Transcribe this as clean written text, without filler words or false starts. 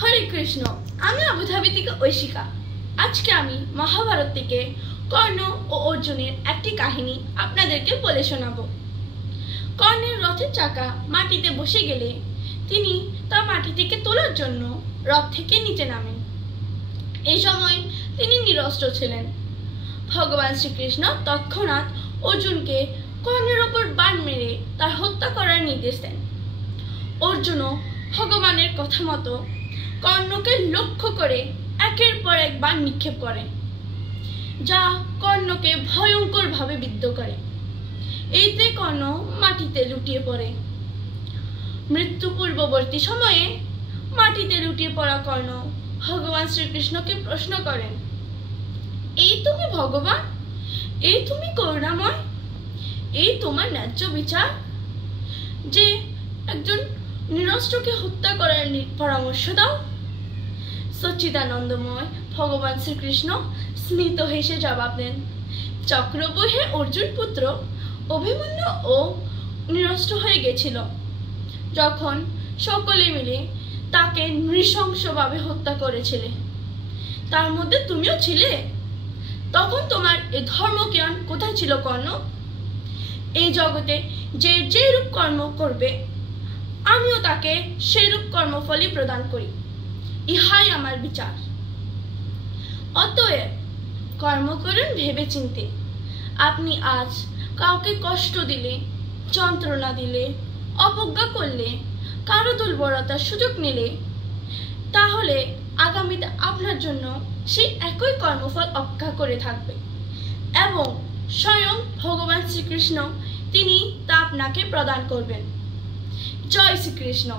হরে কৃষ্ণ। আমি আবুধাবি থেকে ঐশিকা। আজকে আমি মহাভারত থেকে কর্ণ ও অর্জুনের একটি কাহিনী আপনাদেরকে বলে শোনাবো। কর্ণের রথের চাকা মাটিতে বসে গেলে তিনি তা মাটি থেকে তোলার জন্য রথ থেকে নিচে নামেন। এই সময় তিনি নিরস্ত্র ছিলেন। ভগবান শ্রীকৃষ্ণ তৎক্ষণাৎ অর্জুনকে কর্ণের ওপর বাণ মেরে তার হত্যা করার নির্দেশ দেন। অর্জুনও ভগবানের কথা মতো কর্ণকে লক্ষ্য করে একের পর এক বাণ নিক্ষেপ করেন, যা কর্ণকে ভয়ঙ্করভাবে বিদ্ধ করে। এইতে কর্ণ মাটিতে লুটিয়ে পড়ে। মৃত্যু পূর্ববর্তী সময়ে মাটিতে লুটিয়ে পড়া কর্ণ ভগবান শ্রীকৃষ্ণকে প্রশ্ন করেন, এই তুমি ভগবান, এই তুমি করুণাময়, এই তোমার ন্যায্য বিচার যে একজন নিরস্ত্রকে হত্যা করার পরামর্শ দাও? সচ্চিদানন্দময় ভগবান শ্রীকৃষ্ণ স্মিত হেসে জবাব দেন, চক্রবহে অর্জুন পুত্র অভিমন্যু ও নিরস্ত্র হয়ে গেছিল যখন সকলে মিলে তাকে নৃশংসভাবে হত্যা করেছিলে। তার মধ্যে তুমিও ছিলে। তখন তোমার এই ধর্মজ্ঞান কোথায় ছিল কর্ণ? এই জগতে যে যে রূপ কর্ম করবে আমিও তাকে সেই রূপ কর্মফলই প্রদান করি। ইহাই আমার বিচার। অতএব কর্ম করুন ভেবে চিন্তে। আপনি আজ কাউকে কষ্ট দিলে, যন্ত্রণা দিলে, অবজ্ঞা করলে, কারো দুর্বলতার সুযোগ নিলে, তাহলে আগামীতে আপনার জন্য সেই একই কর্মফল অপেক্ষা করে থাকবে এবং স্বয়ং ভগবান শ্রীকৃষ্ণ তিনি তা আপনাকে প্রদান করবেন। জয় শ্রীকৃষ্ণ।